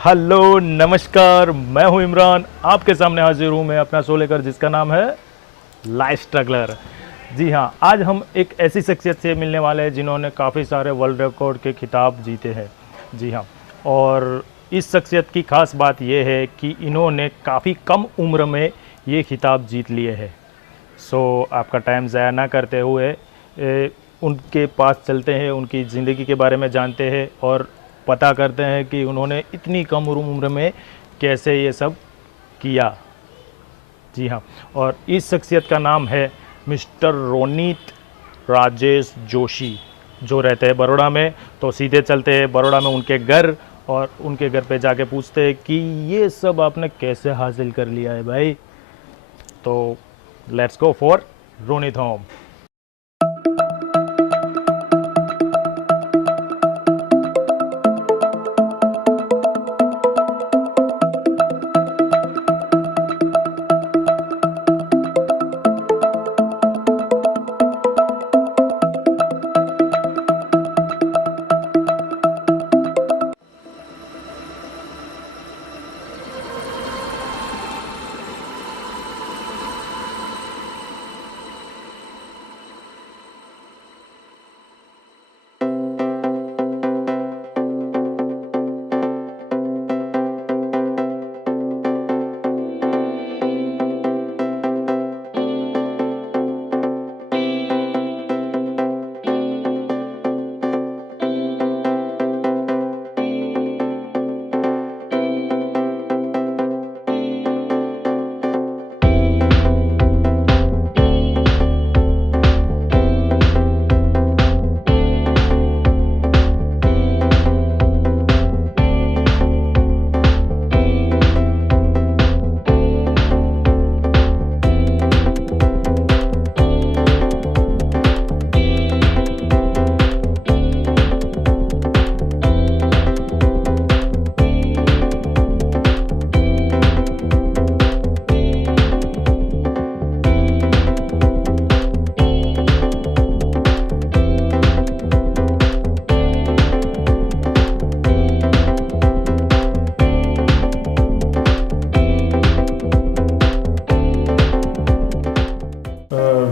Hello नमस्कार, मैं हूं इमरान। आपके सामने हाजिर हूं मैं अपना शो लेकर, जिसका नाम है लाइफ स्ट्रगलर। जी हाँ, आज हम एक ऐसी शख्सियत से मिलने वाले हैं जिन्होंने काफ़ी सारे वर्ल्ड रिकॉर्ड के खिताब जीते हैं। जी हाँ, और इस शख्सियत की ख़ास बात यह है कि इन्होंने काफ़ी कम उम्र में ये खिताब जीत लिए हैं। सो आपका टाइम ज़ाया ना करते हुए उनके पास चलते हैं, उनकी ज़िंदगी के बारे में जानते हैं और पता करते हैं कि उन्होंने इतनी कम उम्र में कैसे ये सब किया। जी हाँ, और इस शख्सियत का नाम है मिस्टर रोनित राजेश जोशी, जो रहते हैं बड़ौदा में। तो सीधे चलते हैं बड़ौदा में उनके घर, और उनके घर पे जाके पूछते हैं कि ये सब आपने कैसे हासिल कर लिया है भाई। तो let's go for Ronit home.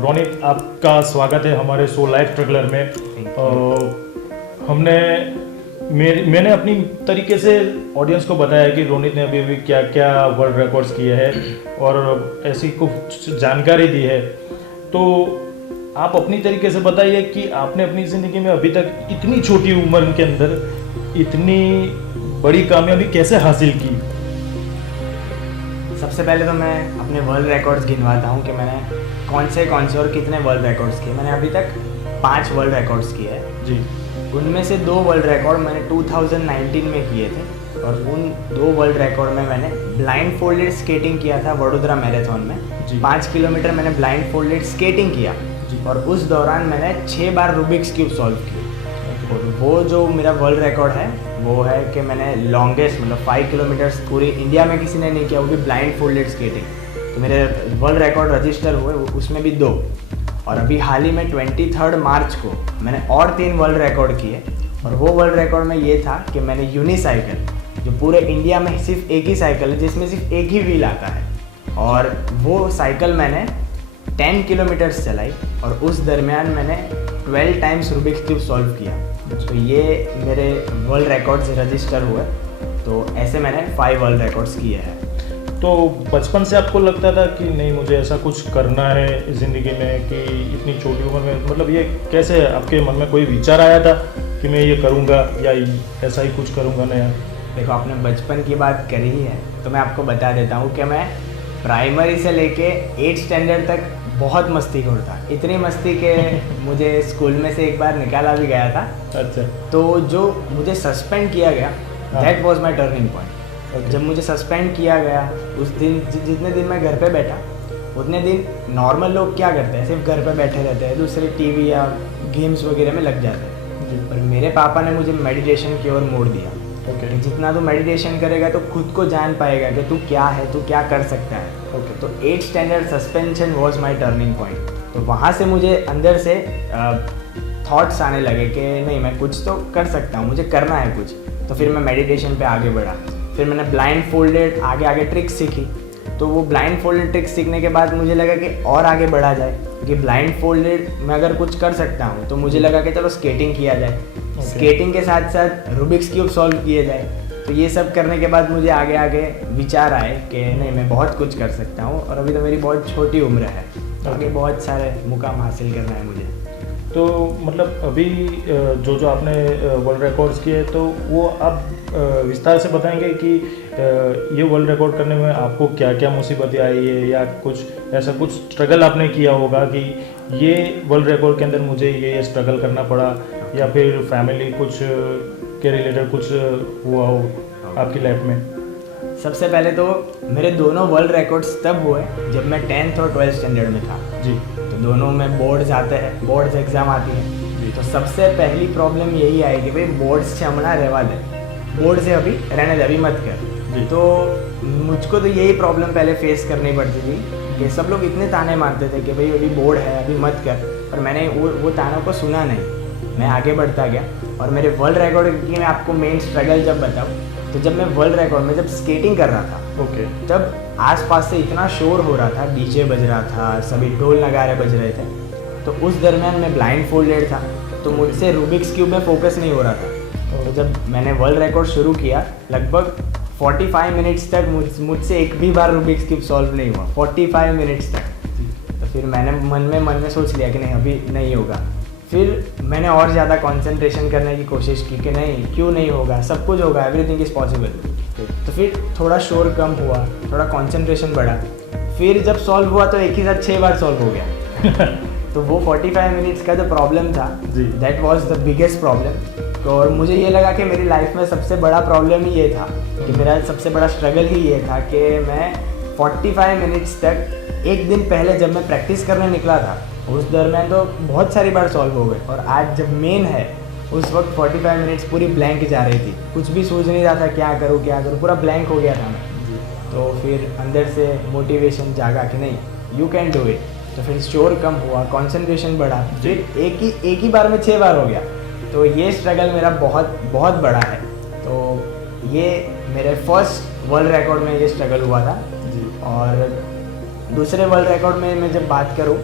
Ronit, आपका स्वागत है हमारे शो लाइफ स्ट्रगलर में। मैंने अपनी तरीके से ऑडियंस को बताया कि रोनित ने अभी क्या क्या वर्ल्ड रिकॉर्ड्स किए हैं और ऐसी कुछ जानकारी दी है। तो आप अपनी तरीके से बताइए कि आपने अपनी ज़िंदगी में अभी तक इतनी छोटी उम्र के अंदर इतनी बड़ी कामयाबी कैसे हासिल की। सबसे पहले तो मैं अपने वर्ल्ड रिकॉर्ड्स गिनवाता हूँ कि मैंने कौन से और कितने वर्ल्ड रिकॉर्ड्स किए। मैंने अभी तक 5 वर्ल्ड रिकॉर्ड्स किए हैं जी। उनमें से 2 वर्ल्ड रिकॉर्ड मैंने 2019 में किए थे, और उन 2 वर्ल्ड रिकॉर्ड में मैंने ब्लाइंड फोल्डेड स्केटिंग किया था वडोदरा मैराथन में। 5 किलोमीटर मैंने ब्लाइंड फोल्डेड स्केटिंग किया, और उस दौरान मैंने 6 बार रूबिक्स क्यूब सॉल्व किया। और वो जो मेरा वर्ल्ड रिकॉर्ड है वो है कि मैंने लॉन्गेस्ट मतलब 5 किलोमीटर्स पूरी इंडिया में किसी ने नहीं किया, वो भी ब्लाइंड फोल्डेड स्केटिंग। तो मेरे वर्ल्ड रिकॉर्ड रजिस्टर हुए, उसमें भी 2। और अभी हाल ही में 23 मार्च को मैंने और 3 वर्ल्ड रिकॉर्ड किए। और वो वर्ल्ड रिकॉर्ड में ये था कि मैंने यूनिसाइकिल, जो पूरे इंडिया में सिर्फ एक ही साइकिल है जिसमें सिर्फ एक ही व्हील आता है, और वो साइकिल मैंने 10 किलोमीटर्स चलाई, और उस दरमियान मैंने 12 टाइम्स रूबिक्स क्यूब सॉल्व किया। तो ये मेरे वर्ल्ड रिकॉर्ड्स रजिस्टर हुए। तो ऐसे मैंने 5 वर्ल्ड रिकॉर्ड्स किए हैं। तो बचपन से आपको लगता था कि नहीं मुझे ऐसा कुछ करना है ज़िंदगी में, कि इतनी छोटी उम्र में, मतलब ये कैसे आपके मन में कोई विचार आया था कि मैं ये करूँगा या ऐसा ही कुछ करूँगा नया? देखो, आपने बचपन की बात करी ही है तो मैं आपको बता देता हूँ कि मैं प्राइमरी से लेके 8th स्टैंडर्ड तक बहुत मस्तीखोर था। इतनी मस्ती के मुझे स्कूल में से एक बार निकाला भी गया था। अच्छा। तो जो मुझे सस्पेंड किया गया, that was my turning point. जब मुझे सस्पेंड किया गया उस दिन, जितने दिन मैं घर पे बैठा उतने दिन नॉर्मल लोग क्या करते हैं, सिर्फ घर पे बैठे रहते हैं, दूसरे टीवी या गेम्स वगैरह में लग जाते हैं। पर मेरे पापा ने मुझे मेडिटेशन की ओर मोड़ दिया। जितना तू मेडिटेशन करेगा तो खुद को जान पाएगा कि तू क्या है, तू क्या कर सकता है। तो 8th standard suspension was my turning point. तो वहाँ से मुझे अंदर से थॉट्स आने लगे कि नहीं, मैं कुछ तो कर सकता हूँ, मुझे करना है कुछ। तो फिर मैं मेडिटेशन पे आगे बढ़ा। फिर मैंने ब्लाइंड फोल्डेड आगे आगे ट्रिक्स सीखी। तो वो ब्लाइंड फोल्डेड ट्रिक्स सीखने के बाद मुझे लगा कि और आगे बढ़ा जाए, कि ब्लाइंड फोल्डेड में अगर कुछ कर सकता हूँ, तो मुझे लगा कि चलो स्केटिंग किया जाए। स्केटिंग के साथ साथ रूबिक्स क्यूब सॉल्व किए जाए। तो ये सब करने के बाद मुझे आगे आगे विचार आए कि नहीं, मैं बहुत कुछ कर सकता हूँ, और अभी तो मेरी बहुत छोटी उम्र है, आगे बहुत सारे मुकाम हासिल करना है मुझे। तो मतलब अभी जो जो आपने वर्ल्ड रिकॉर्ड्स किए, तो वो आप विस्तार से बताएंगे कि ये वर्ल्ड रिकॉर्ड करने में आपको क्या क्या मुसीबतें आई है, या कुछ ऐसा कुछ स्ट्रगल आपने किया होगा कि ये वर्ल्ड रिकॉर्ड के अंदर मुझे ये स्ट्रगल करना पड़ा, या फिर फैमिली कुछ के रिलेटेड कुछ हुआ हो आपकी लाइफ में? सबसे पहले तो मेरे दोनों वर्ल्ड रिकॉर्ड्स तब हुए जब मैं 10th और 12th स्टैंडर्ड में था जी। तो दोनों में बोर्ड्स आते हैं, बोर्ड्स एग्ज़ाम आती है। तो सबसे पहली प्रॉब्लम यही आई कि भाई बोर्ड्स से हमना रहवा दे, बोर्ड से अभी रहने दे, अभी मत कर। तो मुझको तो यही प्रॉब्लम पहले फेस करनी पड़ती थी कि सब लोग इतने ताने मारते थे कि भाई अभी बोर्ड है, अभी मत कर, पर मैंने वो तानों को सुना नहीं, मैं आगे बढ़ता गया। और मेरे वर्ल्ड रिकॉर्ड की मैं आपको मेन स्ट्रगल जब बताऊँ, तो जब मैं वर्ल्ड रिकॉर्ड में जब स्केटिंग कर रहा था तब आसपास से इतना शोर हो रहा था, डीजे बज रहा था, सभी ढोल नगारे बज रहे थे। तो उस दरमियान मैं ब्लाइंड फोल्डेड था, तो मुझसे रूबिक्स क्यूब में फोकस नहीं हो रहा था। तो जब मैंने वर्ल्ड रिकॉर्ड शुरू किया, लगभग 45 मिनट्स तक मुझसे एक भी बार रूबिक्स क्यूब सॉल्व नहीं हुआ, 45 मिनट्स तक। तो फिर मैंने मन में सोच लिया कि नहीं, अभी नहीं होगा। फिर मैंने और ज़्यादा कंसंट्रेशन करने की कोशिश की कि नहीं, क्यों नहीं होगा, सब कुछ होगा, एवरीथिंग इज़ पॉसिबल। तो फिर थोड़ा शोर कम हुआ, थोड़ा कंसंट्रेशन बढ़ा। फिर जब सॉल्व हुआ तो एक ही साथ 6 बार सॉल्व हो गया। तो वो 45 मिनट्स का जो प्रॉब्लम था, that was the biggest problem. तो और मुझे ये लगा कि मेरी लाइफ में सबसे बड़ा प्रॉब्लम ही ये था, कि मेरा सबसे बड़ा स्ट्रगल ही ये था कि मैं 45 मिनट्स तक, एक दिन पहले जब मैं प्रैक्टिस करने निकला था उस दरमियान तो बहुत सारी बार सॉल्व हो गए, और आज जब मेन है उस वक्त 45 मिनट्स पूरी ब्लैंक जा रही थी, कुछ भी सोच नहीं रहा था क्या करूँ, पूरा ब्लैंक हो गया था मैं। तो फिर अंदर से मोटिवेशन जागा कि नहीं, यू कैन डू इट। तो फिर शोर कम हुआ, कंसंट्रेशन बढ़ा, फिर एक ही बार में 6 बार हो गया। तो ये स्ट्रगल मेरा बहुत बहुत बड़ा है। तो ये मेरे फर्स्ट वर्ल्ड रिकॉर्ड में ये स्ट्रगल हुआ था। और दूसरे वर्ल्ड रिकॉर्ड में मैं जब बात करूँ,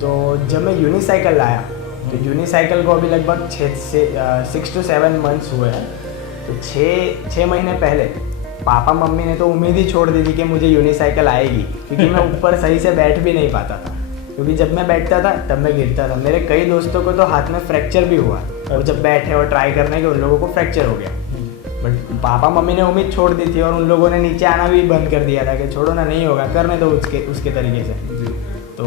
तो जब मैं यूनिसाइकिल लाया, तो यूनिसाइकिल को अभी लगभग 6 to 7 मंथ्स हुए हैं। तो 6 महीने पहले पापा मम्मी ने तो उम्मीद ही छोड़ दी थी कि मुझे यूनिसाइकिल आएगी, क्योंकि मैं ऊपर सही से बैठ भी नहीं पाता था, क्योंकि जब मैं बैठता था तब मैं गिरता था। मेरे कई दोस्तों को तो हाथ में फ्रैक्चर भी हुआ, वो जब बैठे और ट्राई करने के उन लोगों को फ्रैक्चर हो गया। बट पापा मम्मी ने उम्मीद छोड़ दी थी, और उन लोगों ने नीचे आना भी बंद कर दिया था कि छोड़ो ना, नहीं होगा, करने दो उसके तरीके से। तो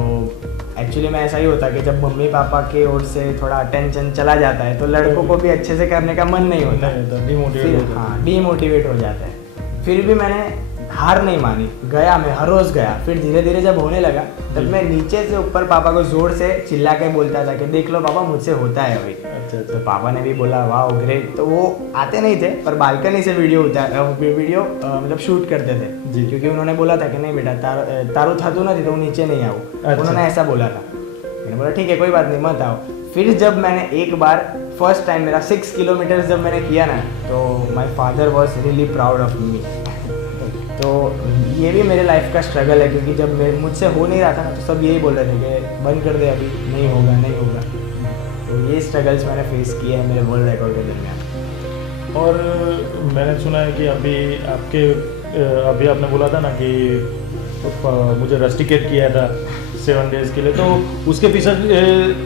एक्चुअली में ऐसा ही होता है कि जब मम्मी पापा की ओर से थोड़ा अटेंशन चला जाता है तो लड़कों को भी अच्छे से करने का मन नहीं होता, डीमोटिवेट हो जाता है। फिर भी मैंने हार नहीं मानी, गया, मैं हर रोज़ गया। फिर धीरे धीरे जब होने लगा, तब मैं नीचे से ऊपर पापा को ज़ोर से चिल्ला के बोलता था कि देख लो पापा, मुझसे होता है अभी। तो पापा ने भी बोला वाह ग्रेट। तो वो आते नहीं थे, पर बालकनी से वीडियो मतलब शूट करते थे जी, क्योंकि उन्होंने बोला था कि नहीं बेटा, तारू था तो ना थी, तो नीचे नहीं आओ। उन्होंने ऐसा बोला था। मैंने बोला ठीक है, कोई बात नहीं, मत आओ। फिर जब मैंने एक बार फर्स्ट टाइम मेरा 6 किलोमीटर जब मैंने किया ना, तो my father was really proud of me. तो ये भी मेरे लाइफ का स्ट्रगल है, क्योंकि जब मुझसे हो नहीं रहा था ना, तो सब यही बोल रहे थे कि बंद कर दे, अभी नहीं होगा, नहीं होगा। तो ये स्ट्रगल्स मैंने फेस किए हैं मेरे वर्ल्ड रिकॉर्ड के दरमियान। और मैंने सुना है कि अभी आपने बोला था ना कि मुझे रस्टिकेट किया था 7 डेज़ के लिए, तो उसके पीछे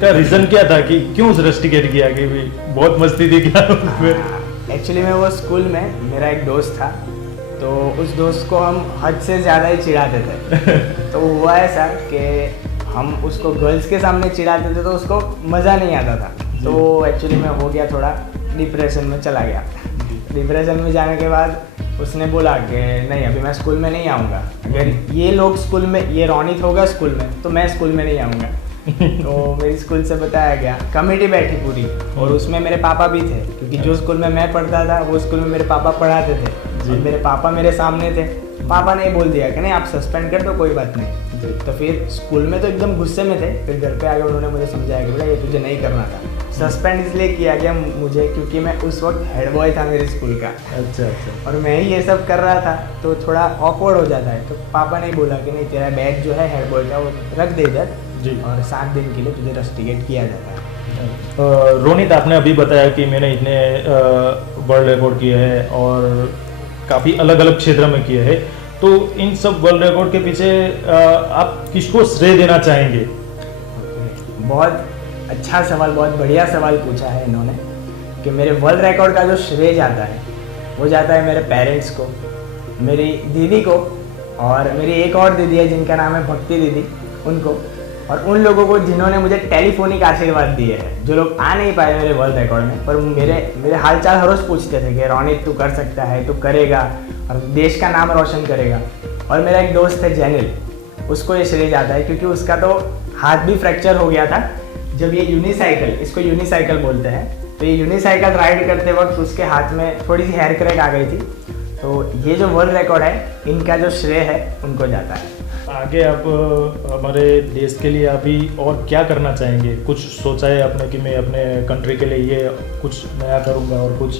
का रीज़न क्या था कि क्यों रस्टिकेट किया? कि बहुत मस्ती थी क्या? एक्चुअली में वो स्कूल में मेरा एक दोस्त था, तो उस दोस्त को हम हद से ज़्यादा ही चिढ़ाते थे। तो हुआ ऐसा कि हम उसको गर्ल्स के सामने चिढ़ाते थे, तो उसको मज़ा नहीं आता था। तो एक्चुअली में हो गया, थोड़ा डिप्रेशन में चला गया। डिप्रेशन में जाने के बाद उसने बोला कि नहीं, अभी मैं स्कूल में नहीं आऊँगा, अगर ये लोग स्कूल में, ये रौनित होगा स्कूल में, तो मैं स्कूल में नहीं आऊँगा। तो मेरी स्कूल से बताया गया, कमेटी बैठी पूरी, और उसमें मेरे पापा भी थे, क्योंकि जो स्कूल में मैं पढ़ता था वो स्कूल में मेरे पापा पढ़ाते थे, और मेरे पापा मेरे सामने थे। पापा ने बोल दिया कि नहीं, आप सस्पेंड कर दो, कोई बात नहीं। तो फिर स्कूल में तो एकदम गुस्से में थे, फिर घर पे आके उन्होंने मुझे समझाया कि बेटा ये तुझे नहीं करना था, सस्पेंड इसलिए किया गया मुझे क्योंकि मैं उस वक्त हेड बॉय था मेरे स्कूल का, अच्छा अच्छा। और मैं ही ये सब कर रहा था तो थोड़ा ऑकवर्ड हो जाता है। तो पापा ने बोला कि नहीं, तेरा बैग जो है हेड बॉय का वो रख दे इधर, जी। और 7 दिन के लिए तुझे रस्टिकेट किया जाता है। रोनित, आपने अभी बताया कि मैंने इतने वर्ल्ड रिकॉर्ड किए हैं और काफ़ी अलग अलग क्षेत्र में किए हैं, तो इन सब वर्ल्ड रिकॉर्ड के पीछे आप किसको श्रेय देना चाहेंगे? बहुत अच्छा सवाल, बहुत बढ़िया सवाल पूछा है इन्होंने कि मेरे वर्ल्ड रिकॉर्ड का जो श्रेय जाता है वो जाता है मेरे पेरेंट्स को, मेरी दीदी को, और मेरी एक और दीदी है जिनका नाम है भक्ति दीदी, उनको, और उन लोगों को जिन्होंने मुझे टेलीफोनिक आशीर्वाद दिए हैं। जो लोग आ नहीं पाए मेरे वर्ल्ड रिकॉर्ड में, पर मेरे हालचाल हर रोज़ पूछते थे कि रोनित तू कर सकता है, तू करेगा और देश का नाम रोशन करेगा। और मेरा एक दोस्त है जैनिल, उसको ये श्रेय जाता है क्योंकि उसका तो हाथ भी फ्रैक्चर हो गया था जब ये यूनिसाइकिल, इसको यूनिसाइकिल बोलते हैं, तो ये यूनिसाइकिल राइड करते वक्त उसके हाथ में थोड़ी सी हेयर क्रैक आ गई थी। तो ये जो वर्ल्ड रिकॉर्ड है, इनका जो श्रेय है उनको जाता है। आगे आप हमारे देश के लिए अभी और क्या करना चाहेंगे? कुछ सोचा है आपने कि मैं अपने कंट्री के लिए ये कुछ नया करूँगा और कुछ?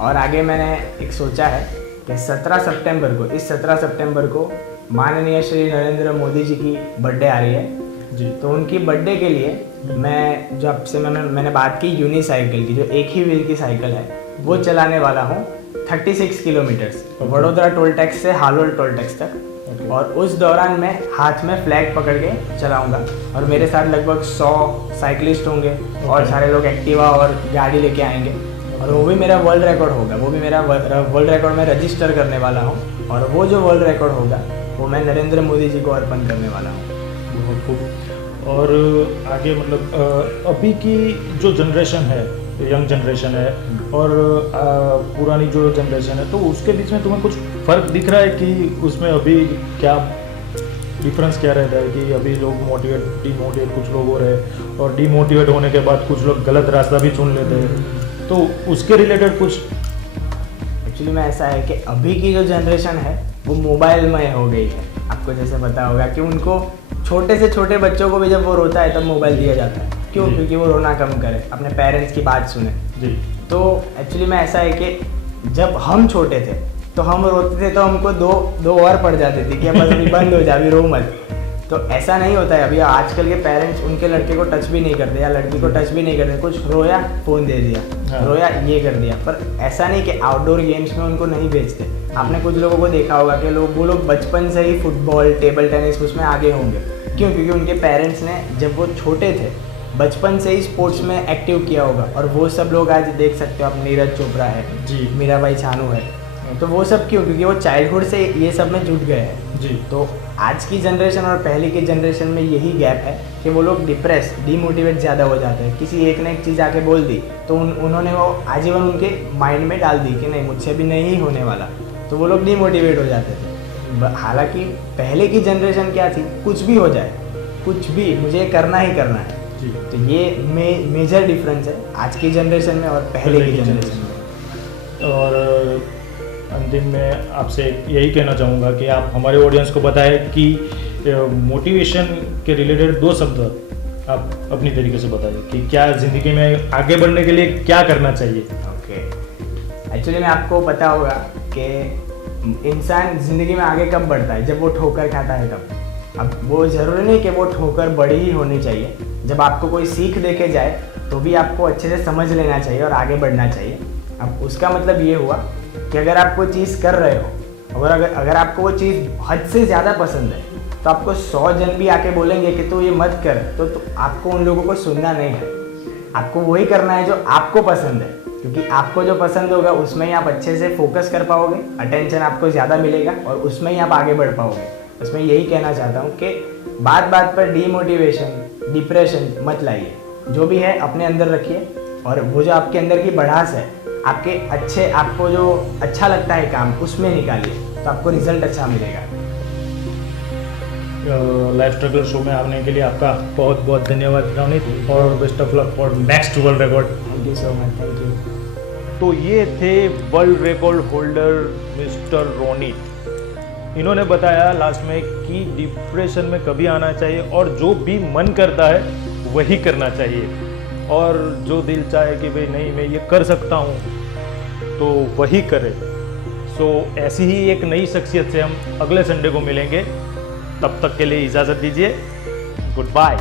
और आगे मैंने एक सोचा है कि 17 सितंबर को, इस 17 सितंबर को माननीय श्री नरेंद्र मोदी जी की बर्थडे आ रही है जी। तो उनकी बर्थडे के लिए मैं, जो आपसे मैंने बात की यूनिसाइकिल की, जो एक ही व्हील की साइकिल है, वो चलाने वाला हूँ 36 किलोमीटर्स, वडोदरा टोल टैक्स से हालोल टोल टैक्स तक। और उस दौरान मैं हाथ में फ्लैग पकड़ के चलाऊंगा, और मेरे साथ लगभग 100 साइकिलिस्ट होंगे और सारे लोग एक्टिवा और गाड़ी लेके आएंगे, और वो भी मेरा वर्ल्ड रिकॉर्ड होगा, वो भी मेरा वर्ल्ड रिकॉर्ड में रजिस्टर करने वाला हूँ। और वो जो वर्ल्ड रिकॉर्ड होगा वो मैं नरेंद्र मोदी जी को अर्पण करने वाला हूँ। बहुत खूब। और आगे मतलब अभी की जो जनरेशन है, यंग जनरेशन है, और पुरानी जो जनरेशन है, तो उसके बीच में तुम्हें कुछ फ़र्क दिख रहा है कि उसमें अभी क्या डिफरेंस क्या रहता है कि अभी लोग मोटिवेट डिमोटिवेट कुछ लोग हो रहे हैं, और डिमोटिवेट होने के बाद कुछ लोग गलत रास्ता भी चुन लेते हैं, तो उसके रिलेटेड कुछ? एक्चुअली में ऐसा है कि अभी की जो जनरेशन है वो मोबाइल में हो गई है। आपको जैसे पता होगा कि उनको छोटे से छोटे बच्चों को भी जब वो रोता है तब मोबाइल दिया जाता है। क्यों? क्योंकि वो रोना कम करे, अपने पेरेंट्स की बात सुने जी। तो एक्चुअली में ऐसा है कि जब हम छोटे थे तो हम रोते थे तो हमको दो और पड़ जाती थी कि बस अभी बंद हो जा, अभी रो मत। तो ऐसा नहीं होता है। अभी आजकल के पेरेंट्स उनके लड़के को टच भी नहीं करते या लड़की को टच भी नहीं करते, कुछ रोया फ़ोन दे दिया, हाँ। रोया ये कर दिया। पर ऐसा नहीं कि आउटडोर गेम्स में उनको नहीं भेजते। आपने कुछ लोगों को देखा होगा कि वो लोग बचपन से ही फुटबॉल, टेबल टेनिस उसमें आगे होंगे। क्यों? क्योंकि उनके पेरेंट्स ने जब वो छोटे थे बचपन से ही स्पोर्ट्स में एक्टिव किया होगा। और वो सब लोग आज देख सकते हो, आप नीरज चोपड़ा है जी, मीराबाई चानू है, तो वो सब क्यों? क्योंकि वो चाइल्डहुड से ये सब में जुट गए हैं जी। तो आज की जनरेशन और पहले की जनरेशन में यही गैप है कि वो लोग डिप्रेस, डीमोटिवेट ज़्यादा हो जाते हैं। किसी एक ने एक चीज़ आके बोल दी तो उन्होंने वो आजीवन उनके माइंड में डाल दी कि नहीं, मुझसे भी नहीं होने वाला, तो वो लोग डीमोटिवेट हो जाते थे। हालांकि पहले की जनरेशन क्या थी, कुछ भी हो जाए, कुछ भी मुझे करना ही करना है जी। तो ये मेजर डिफरेंस है आज की जनरेशन में और पहले की जनरेशन में। और अंतिम में आपसे यही कहना चाहूँगा कि आप हमारे ऑडियंस को बताएं कि मोटिवेशन के रिलेटेड 2 शब्द आप अपनी तरीके से बताइए कि क्या ज़िंदगी में आगे बढ़ने के लिए क्या करना चाहिए। ओके, एक्चुअली में आपको पता होगा कि इंसान ज़िंदगी में आगे कब बढ़ता है, जब वो ठोकर खाता है तब। अब वो ज़रूरी नहीं कि वो ठोकर बड़ी ही होनी चाहिए। जब आपको कोई सीख देके जाए तो भी आपको अच्छे से समझ लेना चाहिए और आगे बढ़ना चाहिए। अब उसका मतलब ये हुआ कि अगर आप कोई चीज़ कर रहे हो और अगर आपको वो चीज़ हद से ज़्यादा पसंद है तो आपको 100 जन भी आके बोलेंगे कि तू ये मत कर, तो आपको उन लोगों को सुनना नहीं है। आपको वही करना है जो आपको पसंद है, क्योंकि आपको जो पसंद होगा उसमें ही आप अच्छे से फोकस कर पाओगे, अटेंशन आपको ज़्यादा मिलेगा और उसमें ही आप आगे बढ़ पाओगे। बस मैं यही कहना चाहता हूँ कि बात बात पर डीमोटिवेशन, डिप्रेशन मत लाइए। जो भी है अपने अंदर रखिए, और वो जो आपके अंदर की भड़ास है, आपको जो अच्छा लगता है काम, उसमें निकालिए, तो आपको रिजल्ट अच्छा मिलेगा। लाइफ स्ट्रगल शो में आने के लिए आपका बहुत बहुत धन्यवाद रोनित, और best of luck for next world record. Thank you so much, thank you. तो ये थे world record holder mister Ronit. इन्होंने बताया लास्ट में कि डिप्रेशन में कभी आना चाहिए और जो भी मन करता है वही करना चाहिए। और जो दिल चाहे कि भाई नहीं मैं ये कर सकता हूँ तो वही करे। सो ऐसी ही एक नई शख्सियत से हम अगले संडे को मिलेंगे। तब तक के लिए इजाज़त दीजिए। Good bye.